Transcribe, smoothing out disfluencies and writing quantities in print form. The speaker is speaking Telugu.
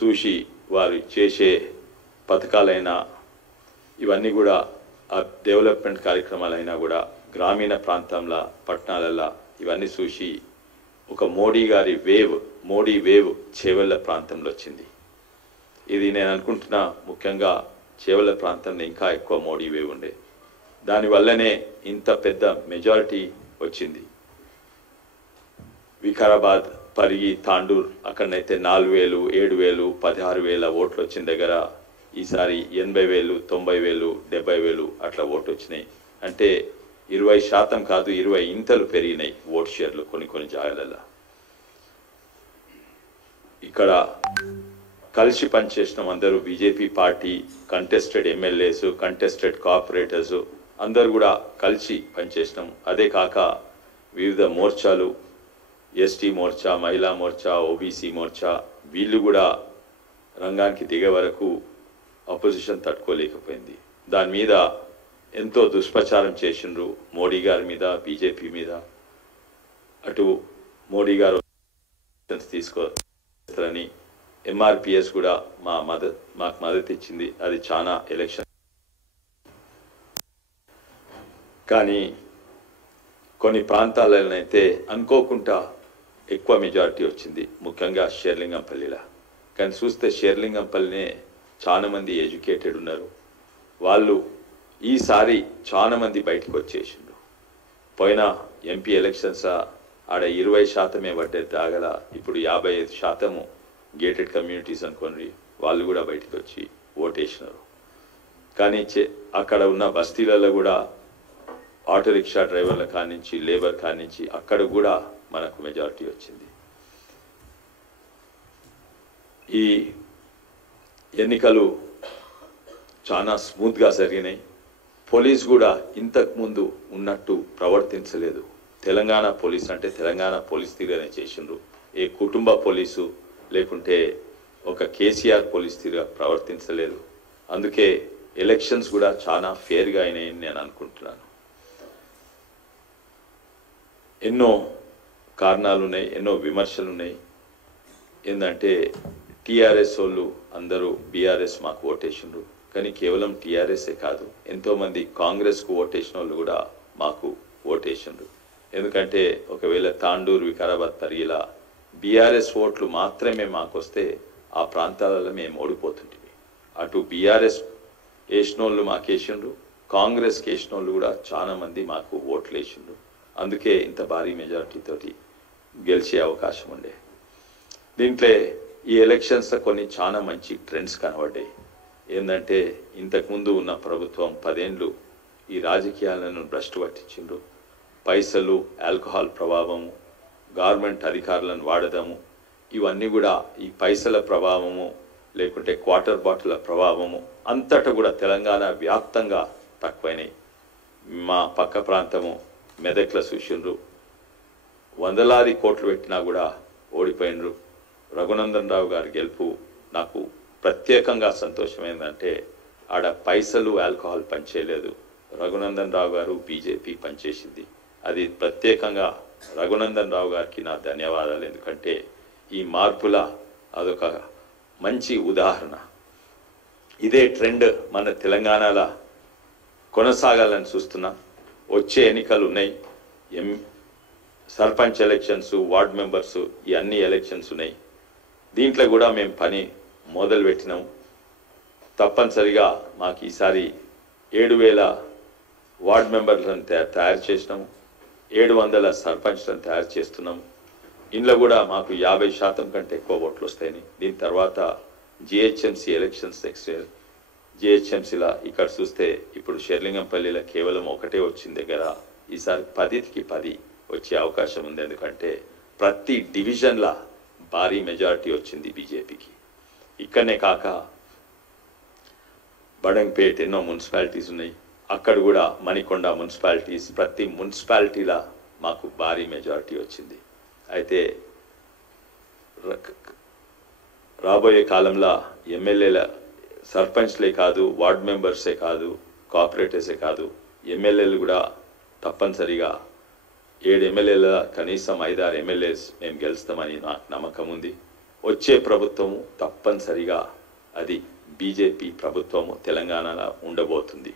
చూసి వారు చేసే పథకాలైనా ఇవన్నీ కూడా ఆ డెవలప్మెంట్ కార్యక్రమాలైనా కూడా గ్రామీణ ప్రాంతంలో పట్టణాలలో ఇవన్నీ చూసి ఒక మోడీ వేవ్ చేవెళ్ళ ప్రాంతంలో వచ్చింది. ఇది నేను అనుకుంటున్నా ముఖ్యంగా చేవెళ్ళ ప్రాంతంలో ఇంకా ఎక్కువ మోడీ వేవ్ ఉండే, దానివల్లనే ఇంత పెద్ద మెజారిటీ వచ్చింది. వికారాబాద్, పరిగి, తాండూర్ అక్కడనైతే 4,000, 7,000, 16,000 ఓట్లు వచ్చిన దగ్గర ఈసారి 80,000, 90,000, 70,000 అట్లా ఓట్లు వచ్చినాయి. అంటే 20% కాదు 20 ఇంతలు పెరిగినాయి ఓట్ షేర్లు కొన్ని జాగాలలో. ఇక్కడ కలిసి పనిచేసిన అందరూ BJP party, contested MLAs, contested corporators అందరూ కూడా కలిసి పనిచేసినాం. అదే కాక వివిధ మోర్చాలు, ఎస్టీ మోర్చా, మహిళా మోర్చా, ఓబీసీ మోర్చా, వీళ్ళు కూడా రంగానికి దిగే వరకు అపోజిషన్ తట్టుకోలేకపోయింది. దాని మీద ఎంతో దుష్ప్రచారం చేసిండ్రు మోడీ గారి మీద, బీజేపీ మీద. అటు మోడీ గారు తీసుకోవాలని ఎంఆర్పిఎస్ కూడా మాకు మద్దతు ఇచ్చింది. అది చాలా ఎలక్షన్, కానీ కొన్ని ప్రాంతాలనైతే అనుకోకుండా ఎక్కువ మెజారిటీ వచ్చింది, ముఖ్యంగా షేర్లింగంపల్లిలా. కానీ చూస్తే షేర్లింగంపల్లినే చాలా మంది ఎడ్యుకేటెడ్ ఉన్నారు. వాళ్ళు ఈసారి చాలా మంది బయటకు వచ్చేసిండ్రు. పోయిన ఎంపీ ఎలక్షన్స్ ఆడ 20% పడ్డే దాగల ఇప్పుడు 55% గేటెడ్ కమ్యూనిటీస్ అనుకోండి, వాళ్ళు కూడా బయటకు వచ్చి ఓటేసినారు. కానీ అక్కడ ఉన్న బస్తీలలో కూడా ఆటో రిక్షా డ్రైవర్ల కానించి, లేబర్ కానించి అక్కడ కూడా మనకు మెజారిటీ వచ్చింది. ఈ ఎన్నికలు చాలా స్మూత్గా జరిగినాయి. పోలీస్ కూడా ఇంతకుముందు ఉన్నట్టు ప్రవర్తించలేదు. తెలంగాణ పోలీస్ అంటే తెలంగాణ పోలీస్ తీరుగానే చేసిండ్రు. ఏ కుటుంబ పోలీసు లేకుంటే ఒక కేసీఆర్ పోలీస్ తీరుగా ప్రవర్తించలేదు. అందుకే ఎలక్షన్స్ కూడా చాలా ఫేర్గా అయినాయని నేను అనుకుంటున్నాను. ఎన్నో కారణాలు ఉన్నాయి, ఎన్నో విమర్శలు ఉన్నాయి. ఏంటంటే టీఆర్ఎస్ వాళ్ళు అందరూ బీఆర్ఎస్ మాకు ఓటేసిండ్రు, కానీ కేవలం టీఆర్ఎస్ఏ కాదు, ఎంతోమంది కాంగ్రెస్కు ఓటేసిన వాళ్ళు కూడా మాకు ఓటేసిండ్రు. ఎందుకంటే ఒకవేళ తాండూరు, వికారాబాద్, పరిగిలా బీఆర్ఎస్ ఓట్లు మాత్రమే మాకు వస్తే ఆ ప్రాంతాలలో మేము ఓడిపోతుంటివి. అటు బీఆర్ఎస్ వేసిన వాళ్ళు మాకు వేసిండ్రు, కాంగ్రెస్కి వేసిన వాళ్ళు కూడా చాలా మంది మాకు ఓట్లు వేసిండ్రు. అందుకే ఇంత భారీ మెజారిటీ తోటి గెలిచే అవకాశం ఉండే. దీంట్లో ఈ ఎలక్షన్స్లో కొన్ని చాలా మంచి ట్రెండ్స్ కనబడ్డాయి. ఏంటంటే ఇంతకుముందు ఉన్న ప్రభుత్వం 10 ఏళ్ళు ఈ రాజకీయాలను భ్రష్టు పట్టించిండ్రు. పైసలు, ఆల్కహాల్ ప్రభావము, గవర్నమెంట్ అధికారులను వాడడము, ఇవన్నీ కూడా ఈ పైసల ప్రభావము లేకుంటే క్వార్టర్ బాటిల్ ప్రభావము అంతటా కూడా తెలంగాణ వ్యాప్తంగా తక్కువైనాయి. మా పక్క ప్రాంతము మెదక్ల చూసిండ్రు, వందలాది కోట్లు పెట్టినా కూడా ఓడిపోయినరు. రఘునందన్ రావు గారి గెలుపు నాకు ప్రత్యేకంగా సంతోషమైందంటే ఆడ పైసలు, ఆల్కహాల్ పనిచేయలేదు. రఘునందన్ రావు గారు బీజేపీ పనిచేసింది. అది ప్రత్యేకంగా రఘునందన్ రావు గారికి నా ధన్యవాదాలు. ఎందుకంటే ఈ మార్పుల అదొక మంచి ఉదాహరణ. ఇదే ట్రెండ్ మన తెలంగాణలో కొనసాగాలని చూస్తున్నాం. వచ్చే ఎన్నికలు ఉన్నాయి, సర్పంచ్ ఎలక్షన్స్, వార్డ్ మెంబర్స్, ఈ అన్ని ఎలక్షన్స్ ఉన్నాయి. దీంట్లో కూడా మేము పని మొదలు పెట్టినాం. తప్పనిసరిగా మాకు ఈసారి 7,000 వార్డ్ మెంబర్లను తయారు చేసినాము, 700 సర్పంచ్లను తయారు చేస్తున్నాము. ఇంట్లో కూడా మాకు 50% కంటే ఎక్కువ ఓట్లు వస్తాయని. దీని తర్వాత జిహెచ్ఎంసీ ఎలక్షన్స్ నెక్స్ట్ ఇయర్. జిహెచ్ఎంసీలో ఇక్కడ చూస్తే ఇప్పుడు షేర్లింగంపల్లిలో కేవలం ఒకటే వచ్చిన దగ్గర ఈసారి 10కి 10 వచ్చే అవకాశం ఉంది. ఎందుకంటే ప్రతి డివిజన్లో భారీ మెజారిటీ వచ్చింది బీజేపీకి. ఇక్కడనే కాక బడంగపేట ఎన్నో మున్సిపాలిటీస్ ఉన్నాయి, అక్కడ కూడా మణికొండ మున్సిపాలిటీస్, ప్రతి మున్సిపాలిటీలో మాకు భారీ మెజారిటీ వచ్చింది. అయితే రాబోయే కాలంలో ఎమ్మెల్యేల, సర్పంచ్లే కాదు, వార్డ్ మెంబర్సే కాదు, కార్పొరేటర్సే కాదు, ఎమ్మెల్యేలు కూడా తప్పనిసరిగా 7 ఎమ్మెల్యేల కనీసం 5-6 ఎమ్మెల్యేస్ మేము గెలుస్తామని నాకు నమ్మకం ఉంది. వచ్చే ప్రభుత్వము తప్పనిసరిగా అది బీజేపీ ప్రభుత్వము తెలంగాణలో ఉండబోతుంది.